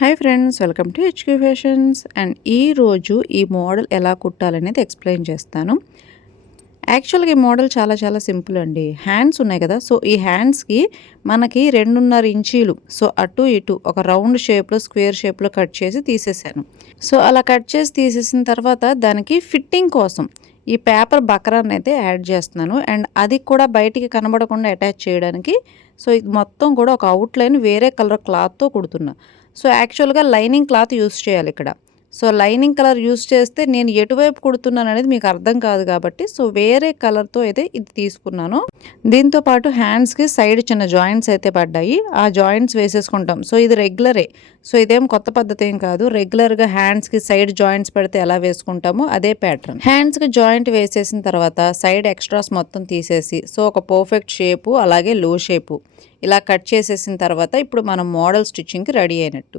Hi friends, welcome to HQ fashions. And ఈరోజు ఈ model ఎలా కుట్టాలనేది ఎక్స్ప్లెయిన్ చేస్తాను. యాక్చువల్గా ఈ మోడల్ చాలా చాలా సింపుల్ అండి. హ్యాండ్స్ ఉన్నాయి కదా, సో ఈ హ్యాండ్స్కి మనకి 2.5 ఇంచీలు సో అటు ఇటు ఒక రౌండ్ షేప్లో స్క్వేర్ షేప్లో కట్ చేసి తీసేసాను. సో అలా కట్ చేసి తీసేసిన తర్వాత దానికి ఫిట్టింగ్ కోసం ఈ పేపర్ బకరాన్ని అయితే యాడ్ చేస్తున్నాను. అండ్ అది కూడా బయటికి కనబడకుండా అటాచ్ చేయడానికి సో ఇది మొత్తం కూడా ఒక అవుట్లైన్ వేరే కలర్ క్లాత్తో కుడుతున్నా. సో యాక్చువల్గా లైనింగ్ క్లాత్ యూస్ చేయాలి ఇక్కడ. సో లైనింగ్ కలర్ యూస్ చేస్తే నేను ఎటువైపు కుడుతున్నాను అనేది మీకు అర్థం కాదు కాబట్టి సో వేరే కలర్తో అయితే ఇది తీసుకున్నాను. దీంతో పాటు హ్యాండ్స్కి సైడ్ చిన్న జాయింట్స్ అయితే పడ్డాయి, ఆ జాయింట్స్ వేసేసుకుంటాం. సో ఇది రెగ్యులరే, సో ఇదేం కొత్త పద్ధతి ఏం కాదు. రెగ్యులర్గా హ్యాండ్స్కి సైడ్ జాయింట్స్ పెడితే ఎలా వేసుకుంటామో అదే ప్యాటర్న్. హ్యాండ్స్కి జాయింట్ వేసేసిన తర్వాత సైడ్ ఎక్స్ట్రాస్ మొత్తం తీసేసి సో ఒక పర్ఫెక్ట్ షేపు అలాగే లో షేపు ఇలా కట్ చేసేసిన తర్వాత ఇప్పుడు మనం మోడల్ స్టిచ్చింగ్కి రెడీ అయినట్టు.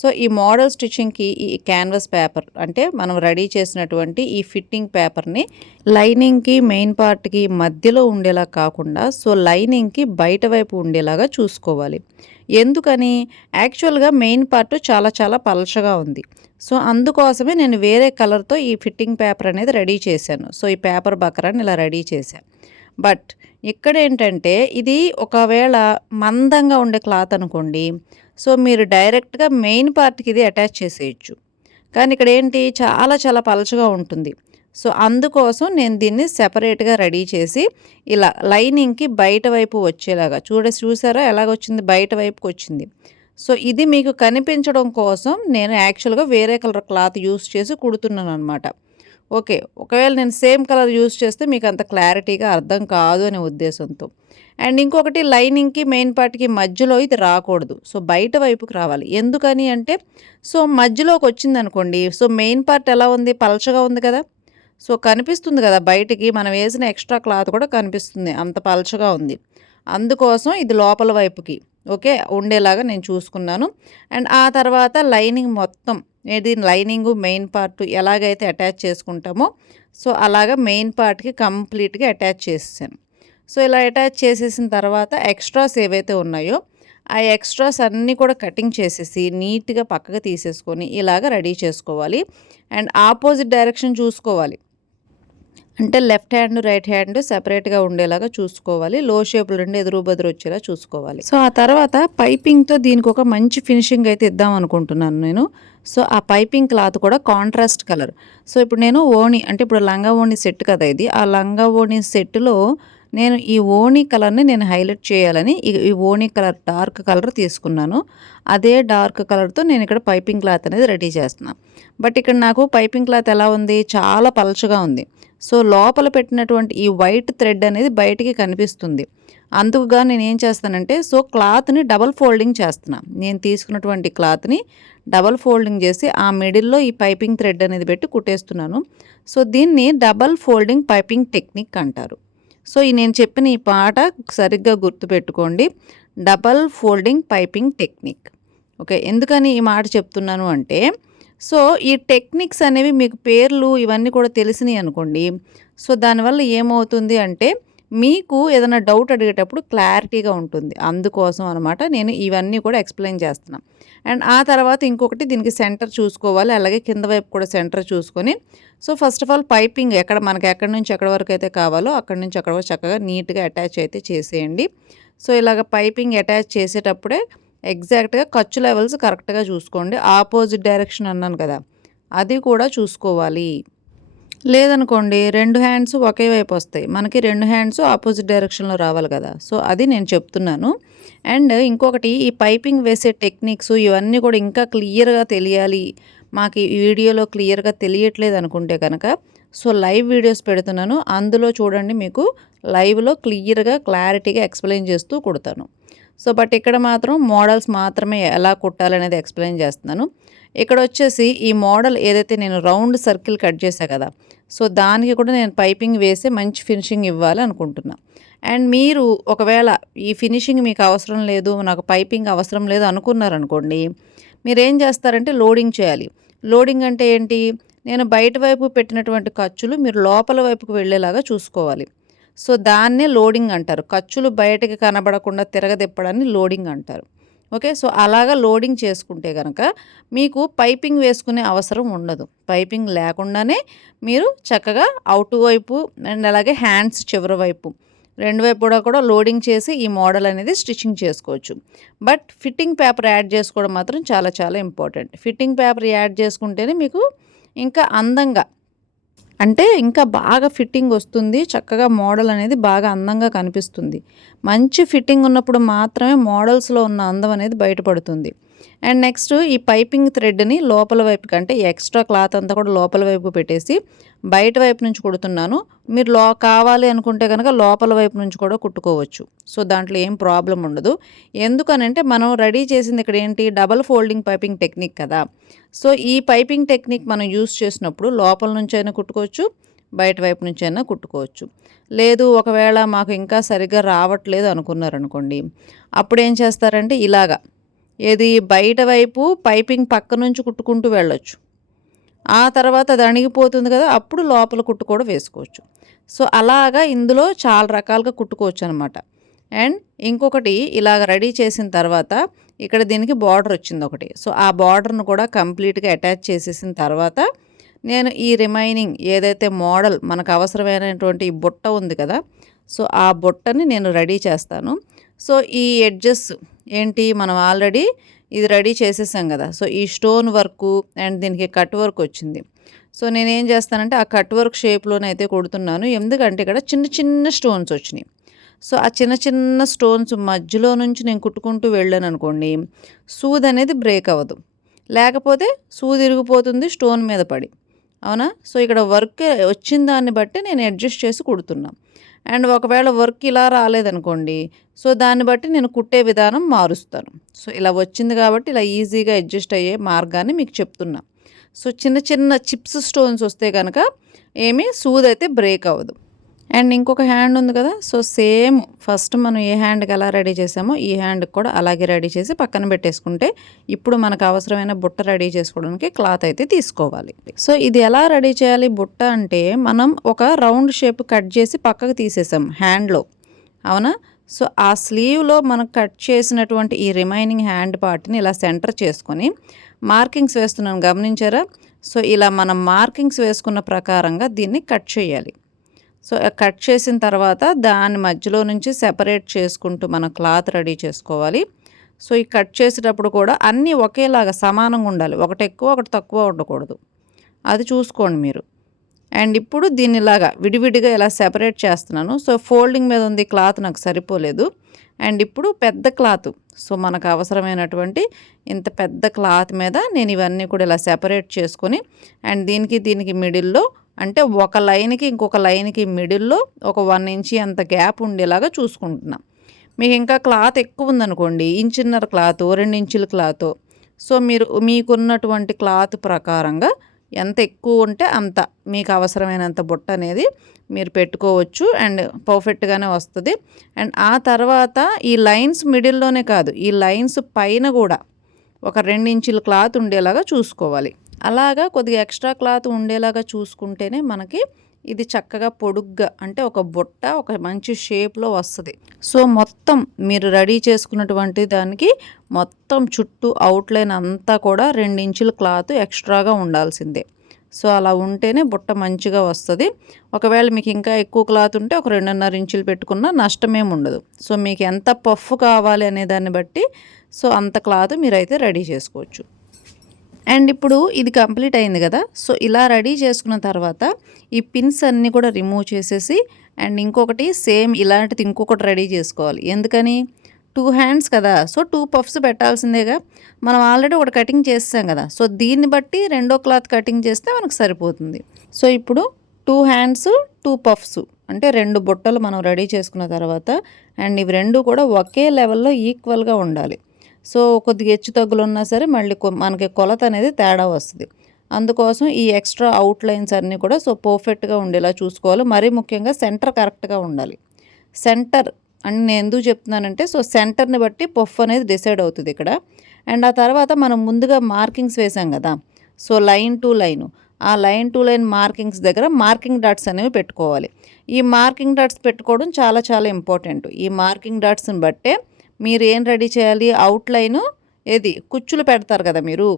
సో ఈ మోడల్ స్టిచ్చింగ్కి ఈ క్యాన్వాస్ పేపర్ అంటే మనం రెడీ చేసినటువంటి ఈ ఫిట్టింగ్ పేపర్ని లైనింగ్కి మెయిన్ పార్ట్కి మధ్యలో ఉండేలా కాకుండా సో లైనింగ్కి బయట వైపు ఉండేలాగా చూసుకోవాలి. ఎందుకని, యాక్చువల్గా మెయిన్ పార్ట్ చాలా చాలా పలచగా ఉంది. సో అందుకోసమే నేను వేరే కలర్తో ఈ ఫిట్టింగ్ పేపర్ అనేది రెడీ చేశాను. సో ఈ పేపర్ బకరాన్ని ఇలా రెడీ చేశాను. బట్ ఇక్కడ ఏంటంటే ఇది ఒకవేళ మందంగా ఉండే క్లాత్ అనుకోండి, సో మీరు డైరెక్ట్గా మెయిన్ పార్ట్కి ఇది అటాచ్ చేసేయచ్చు. కానీ ఇక్కడ ఏంటి చాలా చాలా పలచగా ఉంటుంది. సో అందుకోసం నేను దీన్ని సెపరేట్గా రెడీ చేసి ఇలా లైనింగ్కి బయట వైపు వచ్చేలాగా చూసారా ఎలాగొచ్చింది, బయట వైపుకి వచ్చింది. సో ఇది మీకు కనిపించడం కోసం నేను యాక్చువల్గా వేరే కలర్ క్లాత్ యూస్ చేసి కుడుతున్నాను అనమాట. ఓకే, ఒకవేళ నేను సేమ్ కలర్ యూస్ చేస్తే మీకు అంత క్లారిటీగా అర్థం కాదు అనే ఉద్దేశంతో. అండ్ ఇంకొకటి, లైనింగ్కి మెయిన్ పార్ట్కి మధ్యలో ఇది రాకూడదు, సో బయట వైపుకి రావాలి. ఎందుకని అంటే సో మధ్యలోకి వచ్చింది అనుకోండి, సో మెయిన్ పార్ట్ ఎలా ఉంది, పలచగా ఉంది కదా, సో కనిపిస్తుంది కదా బయటికి, మనం వేసిన ఎక్స్ట్రా క్లాత్ కూడా కనిపిస్తుంది, అంత పలచగా ఉంది. అందుకోసం ఇది లోపల వైపుకి ఓకే ఉండేలాగా నేను చూసుకున్నాను. అండ్ ఆ తర్వాత లైనింగ్ మొత్తం ఇది లైనింగు మెయిన్ పార్ట్ ఎలాగైతే అటాచ్ చేసుకుంటామో సో అలాగా మెయిన్ పార్ట్కి కంప్లీట్గా అటాచ్ చేసేసాను. సో ఇలా అటాచ్ చేసేసిన తర్వాత ఎక్స్ట్రాస్ ఏవైతే ఉన్నాయో ఆ ఎక్స్ట్రాస్ అన్నీ కూడా కటింగ్ చేసేసి నీట్గా పక్కకు తీసేసుకొని ఇలాగ రెడీ చేసుకోవాలి. అండ్ ఆపోజిట్ డైరెక్షన్ చూసుకోవాలి, అంటే లెఫ్ట్ హ్యాండ్ రైట్ హ్యాండ్ సెపరేట్గా ఉండేలాగా చూసుకోవాలి. లో షేపులు రెండు ఎదురు బదురు వచ్చేలా చూసుకోవాలి. సో ఆ తర్వాత పైపింగ్తో దీనికి ఒక మంచి ఫినిషింగ్ అయితే ఇద్దాం అనుకుంటున్నాను నేను. సో ఆ పైపింగ్ క్లాత్ కూడా కాంట్రాస్ట్ కలర్. సో ఇప్పుడు నేను ఓణి అంటే ఇప్పుడు లంగా ఓణి సెట్ కదా ఇది, ఆ లంగా ఓణి సెట్లో నేను ఈ ఓణి కలర్ని నేను హైలైట్ చేయాలని ఈ ఓణి కలర్ డార్క్ కలర్ తీసుకున్నాను. అదే డార్క్ కలర్తో నేను ఇక్కడ పైపింగ్ క్లాత్ అనేది రెడీ చేస్తున్నాను. బట్ ఇక్కడ నాకు పైపింగ్ క్లాత్ ఎలా ఉంది, చాలా పలచగా ఉంది. సో లోపల పెట్టినటువంటి ఈ వైట్ థ్రెడ్ అనేది బయటికి కనిపిస్తుంది. అందుకుగా నేను ఏం చేస్తానంటే సో క్లాత్ని డబల్ ఫోల్డింగ్ చేస్తున్నా. నేను తీసుకున్నటువంటి క్లాత్ని డబల్ ఫోల్డింగ్ చేసి ఆ మిడిల్లో ఈ పైపింగ్ థ్రెడ్ అనేది పెట్టి కుట్టేస్తున్నాను. సో దీన్ని డబల్ ఫోల్డింగ్ పైపింగ్ టెక్నిక్ అంటారు. సో నేను చెప్పిన ఈ పాట సరిగ్గా గుర్తుపెట్టుకోండి, double folding piping technique. Okay, ఎందుకని ఈ మాట చెప్తున్నాను అంటే సో ఈ టెక్నిక్స్ అనేవి మీకు పేర్లు ఇవన్నీ కూడా తెలిసినాయి అనుకోండి, సో దానివల్ల ఏమవుతుంది అంటే మీకు ఏదైనా డౌట్ అడిగేటప్పుడు క్లారిటీగా ఉంటుంది. అందుకోసం అనమాట నేను ఇవన్నీ కూడా ఎక్స్ప్లెయిన్ చేస్తున్నాను. అండ్ ఆ తర్వాత ఇంకొకటి, దీనికి సెంటర్ చూసుకోవాలి, అలాగే కింద వైపు కూడా సెంటర్ చూసుకొని so first of all piping మనకి ఎక్కడి నుంచి ఎక్కడి వరకు అయితే కావాలో అక్కడి నుంచి అక్కడ వరకు చక్కగా నీట్గా అటాచ్ అయితే చేసేయండి. సో ఇలాగ పైపింగ్ అటాచ్ చేసేటప్పుడే ఎగ్జాక్ట్గా ఖర్చు లెవెల్స్ కరెక్ట్గా చూసుకోండి. ఆపోజిట్ డైరెక్షన్ అన్నాను కదా, అది కూడా చూసుకోవాలి. లేదనుకోండి 2 హ్యాండ్స్ ఒకే వైపు వస్తాయి, మనకి 2 హ్యాండ్స్ ఆపోజిట్ డైరెక్షన్లో రావాలి కదా, సో అది నేను చెప్తున్నాను. అండ్ ఇంకొకటి, ఈ పైపింగ్ వేసే టెక్నిక్స్ ఇవన్నీ కూడా ఇంకా క్లియర్గా తెలియాలి, మాకు ఈ వీడియోలో క్లియర్గా తెలియట్లేదు అనుకుంటే కనుక సో లైవ్ వీడియోస్ పెడుతున్నాను, అందులో చూడండి, మీకు లైవ్లో క్లియర్గా క్లారిటీగా ఎక్స్ప్లెయిన్ చేస్తూ కుడతాను. సో బట్ ఇక్కడ మాత్రం మోడల్స్ మాత్రమే ఎలా కుట్టాలనేది ఎక్స్ప్లెయిన్ చేస్తున్నాను. ఇక్కడ వచ్చేసి ఈ మోడల్ ఏదైతే నేను రౌండ్ సర్కిల్ కట్ చేశా కదా, సో దానికి కూడా నేను పైపింగ్ వేసి మంచి ఫినిషింగ్ ఇవ్వాలి అనుకుంటున్నా. అండ్ మీరు ఒకవేళ ఈ ఫినిషింగ్ మీకు అవసరం లేదు, నాకు పైపింగ్ అవసరం లేదు అనుకున్నారనుకోండి, మీరేం చేస్తారంటే లోడింగ్ చేయాలి. లోడింగ్ అంటే ఏంటి, నేను బయట వైపు పెట్టినటువంటి ఖర్చులు మీరు లోపల వైపుకు వెళ్ళేలాగా చూసుకోవాలి. సో దాన్నే లోడింగ్ అంటారు. ఖర్చులు బయటకి కనబడకుండా తిరగదిప్పడాన్ని లోడింగ్ అంటారు. ఓకే. సో, అలాగా లోడింగ్ చేసుకుంటే గనక మీకు పైపింగ్ వేసుకునే అవసరం ఉండదు. పైపింగ్ లేకుండానే మీరు చక్కగా అటువైపు అండ్ అలాగే హ్యాండ్స్ చివరి వైపు 2 వైపులా కూడా లోడింగ్ చేసి ఈ మోడల్ అనేది స్టిచ్చింగ్ చేసుకోవచ్చు. బట్ ఫిట్టింగ్ పేపర్ యాడ్ చేసుకోవడం మాత్రం చాలా చాలా ఇంపార్టెంట్. ఫిట్టింగ్ పేపర్ యాడ్ చేసుకుంటేనే మీకు ఇంకా అందంగా అంటే ఇంకా బాగా ఫిట్టింగ్ వస్తుంది. చక్కగా మోడల్ అనేది బాగా అందంగా కనిపిస్తుంది. మంచి ఫిట్టింగ్ ఉన్నప్పుడు మాత్రమే మోడల్స్‌లో ఉన్న అందం అనేది బయటపడుతుంది. అండ్ నెక్స్ట్ ఈ పైపింగ్ థ్రెడ్‌ని లోపల వైపుకి అంటే ఎక్స్ట్రా క్లాత్ అంతా కూడా లోపల వైపుకు పెట్టేసి బయట వైపు నుంచి కుడుతున్నాను. మీరు కావాలి అనుకుంటే గనక లోపల వైపు నుంచి కూడా కుట్టుకోవచ్చు. సో, దాంట్లో ఏం ప్రాబ్లమ్ ఉండదు. ఎందుకనంటే మనం రెడీ చేసింది ఇక్కడ ఏంటి డబుల్ ఫోల్డింగ్ పైపింగ్ టెక్నిక్ కదా! సో, ఈ పైపింగ్ టెక్నిక్ మనం యూజ్ చేసినప్పుడు లోపల నుంచైనా కుట్టుకోవచ్చు, బయట వైపు నుంచైనా కుట్టుకోవచ్చు. లేదు ఒకవేళ మాకు ఇంకా సరిగ్గా రావట్లేదు అనుకున్నారనుకోండి, అప్పుడేం చేస్తారంటే ఇలాగా ఏది బయట వైపు పైపింగ్ పక్క నుంచి కుట్టుకుంటూ వెళ్ళొచ్చు. ఆ తర్వాత అది అణిగిపోతుంది కదా! అప్పుడు లోపల కుట్టు కూడా వేసుకోవచ్చు. సో, అలాగా ఇందులో చాలా రకాలుగా కుట్టుకోవచ్చనమాట. అండ్ ఇంకొకటి ఇలాగ రెడీ చేసిన తర్వాత ఇక్కడ దీనికి బార్డర్ వచ్చిందొకటి. సో, ఆ బార్డర్‌ను కూడా కంప్లీట్‌గా అటాచ్ చేసేసిన తర్వాత నేను ఈ రిమైనింగ్ ఏదైతే మోడల్ మనకు అవసరమైనటువంటి ఈ బుట్ట ఉంది కదా! సో, ఆ బుట్టని నేను రెడీ చేస్తాను. సో, ఈ ఎడ్జెస్ ఏంటి మనం ఆల్రెడీ ఇది రెడీ చేసేసాం కదా! సో, ఈ స్టోన్ వర్కు అండ్ దీనికి కట్ వర్క్ వచ్చింది. సో, నేనేం చేస్తానంటే ఆ కట్ వర్క్ షేప్‌లోనైతే కుడుతున్నాను. ఎందుకంటే ఇక్కడ చిన్న చిన్న స్టోన్స్ వచ్చినాయి. సో, ఆ చిన్న చిన్న స్టోన్స్ మధ్యలో నుంచి నేను కుట్టుకుంటూ వెళ్ళాననుకోండి, సూది అనేది బ్రేక్ అవ్వదు. లేకపోతే సూది ఇరిగిపోతుంది స్టోన్ మీద పడి. అవునా? సో, ఇక్కడ వర్క్ వచ్చిన దాన్ని బట్టి నేను అడ్జస్ట్ చేసి కుడుతున్నా. అండ్ ఒకవేళ వర్క్ ఇలా రాలేదనుకోండి, సో, దాన్ని బట్టి నేను కుట్టే విధానం మారుస్తాను. సో, ఇలా వచ్చింది కాబట్టి ఇలా ఈజీగా అడ్జస్ట్ అయ్యే మార్గాన్ని మీకు చెప్తున్నా. సో, చిన్న చిన్న చిప్స్ స్టోన్స్ వస్తే కనుక ఏమీ సూదైతే బ్రేక్ అవ్వదు. అండ్ ఇంకొక హ్యాండ్ ఉంది కదా! సో, సేమ్ ఫస్ట్ మనం ఏ హ్యాండ్‌కి ఎలా రెడీ చేసామో ఈ హ్యాండ్‌కి కూడా అలాగే రెడీ చేసి పక్కన పెట్టేసుకుంటే ఇప్పుడు మనకు అవసరమైన బుట్ట రెడీ చేసుకోవడానికి క్లాత్ అయితే తీసుకోవాలి. సో, ఇది ఎలా రెడీ చేయాలి బుట్ట అంటే మనం ఒక రౌండ్ షేప్ కట్ చేసి పక్కకు తీసేసాం హ్యాండ్‌లో. అవునా? సో, ఆ స్లీవ్‌లో మనం కట్ చేసినటువంటి ఈ రిమైనింగ్ హ్యాండ్ పార్ట్‌ని ఇలా సెంటర్ చేసుకొని మార్కింగ్స్ వేస్తున్నాను గమనించారా? సో, ఇలా మనం మార్కింగ్స్ వేసుకున్న ప్రకారంగా దీన్ని కట్ చేయాలి. సో, కట్ చేసిన తర్వాత దాని మధ్యలో నుంచి సెపరేట్ చేసుకుంటూ మనం క్లాత్ రెడీ చేసుకోవాలి. సో, ఈ కట్ చేసేటప్పుడు కూడా అన్నీ ఒకేలాగా సమానంగా ఉండాలి. ఒకటి ఎక్కువ ఒకటి తక్కువ ఉండకూడదు. అది చూసుకోండి మీరు. అండ్ ఇప్పుడు దీన్ని ఇలాగా విడివిడిగా ఇలా సెపరేట్ చేస్తున్నాను. సో, ఫోల్డింగ్ మీద ఉంది క్లాత్ నాకు సరిపోలేదు. అండ్ ఇప్పుడు పెద్ద క్లాత్ సో, మనకు అవసరమైనటువంటి ఇంత పెద్ద క్లాత్ మీద నేను ఇవన్నీ కూడా ఇలా సెపరేట్ చేసుకొని అండ్ దీనికి మిడిల్‌లో అంటే ఒక లైన్‌కి ఇంకొక లైన్‌కి మిడిల్‌లో ఒక 1 ఇంచీ అంత గ్యాప్ ఉండేలాగా చూసుకుంటున్నా. మీకు ఇంకా క్లాత్ ఎక్కువ ఉందనుకోండి, ఇంచున్నర క్లాతో, 2 ఇంచుల క్లాతో సో, మీకున్నటువంటి క్లాత్ ప్రకారంగా ఎంత ఎక్కువ ఉంటే అంత మీకు అవసరమైనంత బుట్ట అనేది మీరు పెట్టుకోవచ్చు. అండ్ పర్ఫెక్ట్‌గానే వస్తది. అండ్ ఆ తర్వాత ఈ లైన్స్ మిడిల్‌లోనే కాదు, ఈ లైన్స్ పైన కూడా ఒక 2 ఇంచుల క్లాత్ ఉండేలాగా చూసుకోవాలి. అలాగా కొద్దిగా ఎక్స్ట్రా క్లాత్ ఉండేలాగా చూసుకుంటేనే మనకి ఇది చక్కగా పొడుగ్గా అంటే ఒక బుట్ట ఒక మంచి షేప్‌లో వస్తది. సో, మొత్తం మీరు రెడీ చేసుకున్నటువంటి దానికి మొత్తం చుట్టూ అవుట్‌లైన్ అంతా కూడా 2 ఇంచుల క్లాత్ ఎక్స్ట్రాగా ఉండాల్సిందే. సో, అలా ఉంటేనే బుట్ట మంచిగా వస్తది. ఒకవేళ మీకు ఇంకా ఎక్కువ క్లాత్ ఉంటే ఒక 2.5 ఇంచులు పెట్టుకున్నా నష్టమేమి ఉండదు. సో, మీకు ఎంత పఫ్ కావాలి అనే దాన్ని బట్టి సో, అంత క్లాత్ మీరైతే రెడీ చేసుకోవచ్చు. అండ్ ఇప్పుడు ఇది కంప్లీట్ అయింది కదా! సో, ఇలా రెడీ చేసుకున్న తర్వాత ఈ పిన్స్ అన్నీ కూడా రిమూవ్ చేసేసి అండ్ ఇంకొకటి సేమ్ ఇలాంటిది ఇంకొకటి రెడీ చేసుకోవాలి. ఎందుకని 2 హ్యాండ్స్ కదా! సో, 2 పఫ్స్ పెట్టాల్సిందేగా. మనం ఆల్రెడీ ఒకటి కటింగ్ చేసేసాం కదా! సో, దీన్ని బట్టి రెండో క్లాత్ కటింగ్ చేస్తే మనకు సరిపోతుంది. సో, ఇప్పుడు 2 హ్యాండ్స్ 2 పఫ్స్ అంటే 2 బుట్టలు మనం రెడీ చేసుకున్న తర్వాత అండ్ ఇవి 2 కూడా ఒకే లెవెల్‌లో ఈక్వల్‌గా ఉండాలి. సో, కొద్దిగా హెచ్చు తగ్గులున్నా సరే మళ్ళీ మనకి కొలత అనేది తేడా వస్తది. అందుకోసం ఈ ఎక్స్ట్రా అవుట్‌లైన్స్ అన్నీ కూడా సో, పర్ఫెక్ట్‌గా ఉండేలా చూసుకోవాలి. మరీ ముఖ్యంగా సెంటర్ కరెక్ట్‌గా ఉండాలి. సెంటర్ అని నేను ఎందుకు చెప్తున్నానంటే సో, సెంటర్‌ని బట్టి పఫ్ అనేది డిసైడ్ అవుతది ఇక్కడ. అండ్ ఆ తర్వాత మనం ముందుగా మార్కింగ్స్ వేసాం కదా! So, line to line. ఆ లైన్ టు లైన్ మార్కింగ్స్ దగ్గర మార్కింగ్ డాట్స్ అనేవి పెట్టుకోవాలి. ఈ మార్కింగ్ డాట్స్ పెట్టుకోవడం చాలా చాలా ఇంపార్టెంట్. ఈ మార్కింగ్ డాట్స్‌ని బట్టే మీరు ఏం రెడీ చేయాలి, అవుట్లైను ఏది కుచ్చులు పెడతారు కదా మీరు,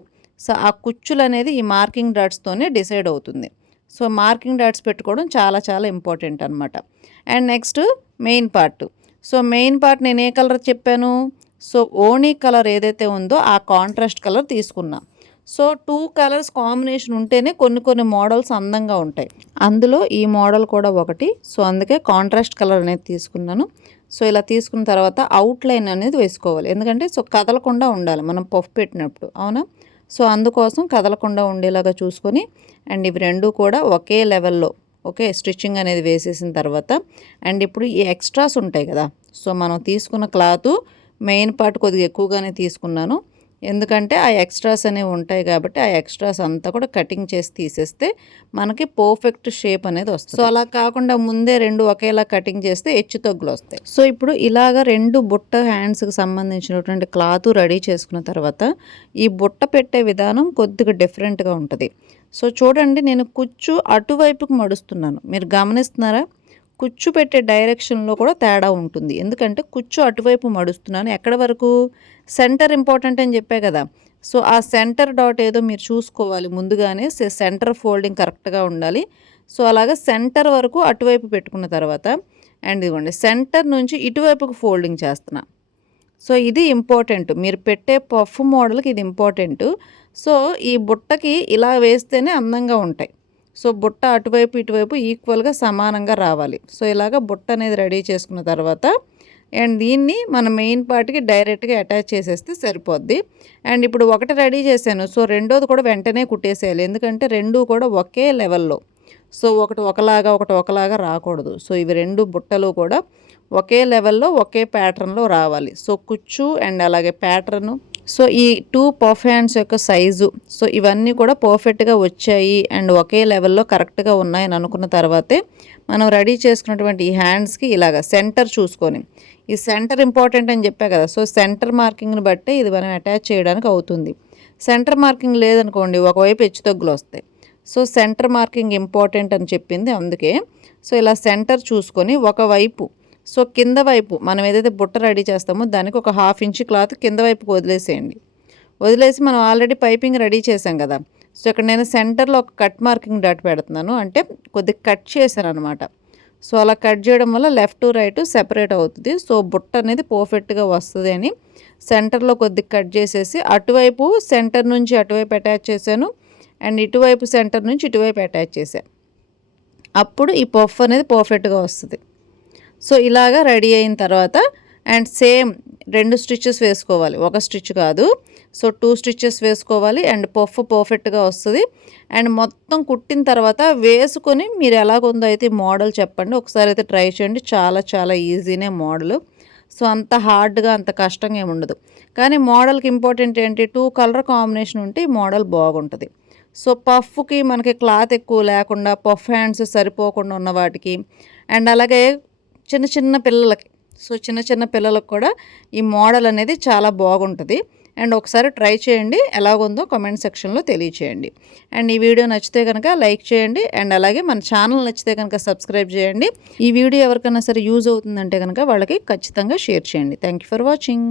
సో ఆ కుచ్చులు అనేది ఈ మార్కింగ్ డాట్స్తోనే డిసైడ్ అవుతుంది. సో మార్కింగ్ డాట్స్ పెట్టుకోవడం చాలా చాలా ఇంపార్టెంట్ అనమాట. And next main part. So main part నేను ఏ కలర్ చెప్పాను, సో ఓనీ కలర్ ఏదైతే ఉందో ఆ కాంట్రాస్ట్ కలర్ తీసుకున్నా. సో 2 కలర్స్ కాంబినేషన్ ఉంటేనే కొన్ని కొన్ని మోడల్స్ అందంగా ఉంటాయి. అందులో ఈ మోడల్ కూడా ఒకటి. సో అందుకే కాంట్రాస్ట్ కలర్ అనేది తీసుకున్నాను. సో ఇలా తీసుకున్న తర్వాత అవుట్లైన్ అనేది వేసుకోవాలి. ఎందుకంటే సో కదలకుండా ఉండాలి మనం పఫ్ పెట్టినప్పుడు, అవునా. సో అందుకోసం కదలకుండా ఉండేలాగా చూసుకొని, అండ్ ఇవి రెండు కూడా ఒకే లెవెల్లో ఓకే స్టిచ్చింగ్ అనేది వేసేసిన తర్వాత, అండ్ ఇప్పుడు ఈ ఎక్స్ట్రాస్ ఉంటాయి కదా, సో మనం తీసుకున్న క్లాత్ మెయిన్ పార్ట్ కొద్దిగా ఎక్కువగానే తీసుకున్నాను. ఎందుకంటే ఆ ఎక్స్ట్రాస్ అనేవి ఉంటాయి కాబట్టి ఆ ఎక్స్ట్రాస్ అంతా కూడా కటింగ్ చేసి తీసేస్తే మనకి పర్ఫెక్ట్ షేప్ అనేది వస్తుంది. సో అలా కాకుండా ముందే రెండు ఒకేలా కటింగ్ చేస్తే హెచ్చు తగ్గులు వస్తాయి. సో ఇప్పుడు ఇలాగ 2 బుట్ట హ్యాండ్స్కి సంబంధించినటువంటి క్లాత్ రెడీ చేసుకున్న తర్వాత ఈ బుట్ట పెట్టే విధానం కొద్దిగా డిఫరెంట్గా ఉంటుంది. సో చూడండి, నేను కుచ్చు అటువైపుకి మడుస్తున్నాను, మీరు గమనిస్తున్నారా. కుచ్చు పెట్టే డైరెక్షన్లో కూడా తేడా ఉంటుంది. ఎందుకంటే కుచ్చు అటువైపు మడుస్తున్నాను, ఎక్కడ వరకు సెంటర్ ఇంపార్టెంట్ అని చెప్పే కదా. సో ఆ సెంటర్ డాట్ ఏదో మీరు చూసుకోవాలి ముందుగానే, సెంటర్ ఫోల్డింగ్ కరెక్ట్గా ఉండాలి. సో అలాగా సెంటర్ వరకు అటువైపు పెట్టుకున్న తర్వాత, అండ్ ఇదిగోండి సెంటర్ నుంచి ఇటువైపుకు ఫోల్డింగ్ చేస్తున్నా. సో ఇది ఇంపార్టెంట్, మీరు పెట్టే పఫ్ మోడల్కి ఇది ఇంపార్టెంట్. సో ఈ బుట్టకి ఇలా వేస్తేనే అందంగా ఉంటాయి. సో బుట్ట అటువైపు ఇటువైపు ఈక్వల్గా సమానంగా రావాలి. సో ఇలాగ బుట్ట అనేది రెడీ చేసుకున్న తర్వాత, అండ్ దీన్ని మన మెయిన్ పార్ట్కి డైరెక్ట్గా అటాచ్ చేసేస్తే సరిపోద్ది. అండ్ ఇప్పుడు ఒకటి రెడీ చేశాను, సో రెండోది కూడా వెంటనే కుట్టేసేయాలి. ఎందుకంటే రెండు కూడా ఒకే లెవెల్లో, సో ఒకటి ఒకలాగా రాకూడదు. సో ఇవి రెండు బుట్టలు కూడా ఒకే లెవెల్లో ఒకే ప్యాటర్న్లో రావాలి. సో కుచ్చు అండ్ అలాగే ప్యాటర్ను, సో ఈ 2 పఫ్ హ్యాండ్స్ యొక్క సైజు, సో ఇవన్నీ కూడా పర్ఫెక్ట్గా వచ్చాయి అండ్ ఒకే లెవెల్లో కరెక్ట్గా ఉన్నాయని అనుకున్న తర్వాతే మనం రెడీ చేసుకున్నటువంటి ఈ హ్యాండ్స్కి ఇలాగ సెంటర్ చూసుకొని, ఈ సెంటర్ ఇంపార్టెంట్ అని చెప్పా కదా. సో సెంటర్ మార్కింగ్ని బట్టే ఇది మనం అటాచ్ చేయడానికి అవుతుంది. సెంటర్ మార్కింగ్ లేదనుకోండి ఒకవైపు హెచ్చు తగ్గులు వస్తాయి. సో సెంటర్ మార్కింగ్ ఇంపార్టెంట్ అని చెప్పింది అందుకే. సో ఇలా సెంటర్ చూసుకొని ఒకవైపు, సో కింద వైపు మనం ఏదైతే బుట్ట రెడీ చేస్తామో దానికి ఒక 1/2 ఇంచ్ క్లాత్ కింద వైపుకి వదిలేసేయండి. వదిలేసి మనం ఆల్రెడీ పైపింగ్ రెడీ చేసాం కదా. సో ఇక్కడ నేను సెంటర్లో ఒక కట్ మార్కింగ్ డాట్ పెడుతున్నాను, అంటే కొద్దిగా కట్ చేశాను అనమాట. సో అలా కట్ చేయడం వల్ల లెఫ్ట్ రైట్ సెపరేట్ అవుతుంది. సో బుట్ట అనేది పర్ఫెక్ట్గా వస్తుంది అని సెంటర్లో కొద్దిగా కట్ చేసేసి అటువైపు సెంటర్ నుంచి అటువైపు అటాచ్ చేశాను, అండ్ ఇటువైపు సెంటర్ నుంచి ఇటువైపు అటాచ్ చేశాను. అప్పుడు ఈ పఫ్ అనేది పర్ఫెక్ట్గా వస్తుంది. సో ఇలాగా రెడీ అయిన తర్వాత, అండ్ సేమ్ 2 స్టిచ్చెస్ వేసుకోవాలి, ఒక స్టిచ్ కాదు. సో 2 స్టిచ్చెస్ వేసుకోవాలి అండ్ పఫ్ పర్ఫెక్ట్గా వస్తుంది. అండ్ మొత్తం కుట్టిన తర్వాత వేసుకొని మీరు ఎలాగుందో అయితే మోడల్ చెప్పండి, ఒకసారి అయితే ట్రై చేయండి. చాలా చాలా ఈజీనే మోడల్. సో అంత హార్డ్గా అంత కష్టంగా ఏమి ఉండదు. కానీ మోడల్కి ఇంపార్టెంట్ ఏంటి, 2 కలర్ కాంబినేషన్ ఉంటే ఈ మోడల్ బాగుంటుంది. సో పఫ్కి మనకి క్లాత్ ఎక్కువ లేకుండా, పఫ్ హ్యాండ్స్ సరిపోకుండా ఉన్న వాటికి, అండ్ అలాగే చిన్న చిన్న పిల్లలకి, సో చిన్న చిన్న పిల్లలకు కూడా ఈ మోడల్ అనేది చాలా బాగుంటుంది. అండ్ ఒకసారి ట్రై చేయండి, ఎలాగుందో కామెంట్ సెక్షన్లో తెలియచేయండి. అండ్ ఈ వీడియో నచ్చితే కనుక లైక్ చేయండి, అండ్ అలాగే మన ఛానల్ నచ్చితే కనుక సబ్స్క్రైబ్ చేయండి. ఈ వీడియో ఎవరికైనా సరే యూజ్ అవుతుందంటే కనుక వాళ్ళకి ఖచ్చితంగా షేర్ చేయండి. Thank you for watching.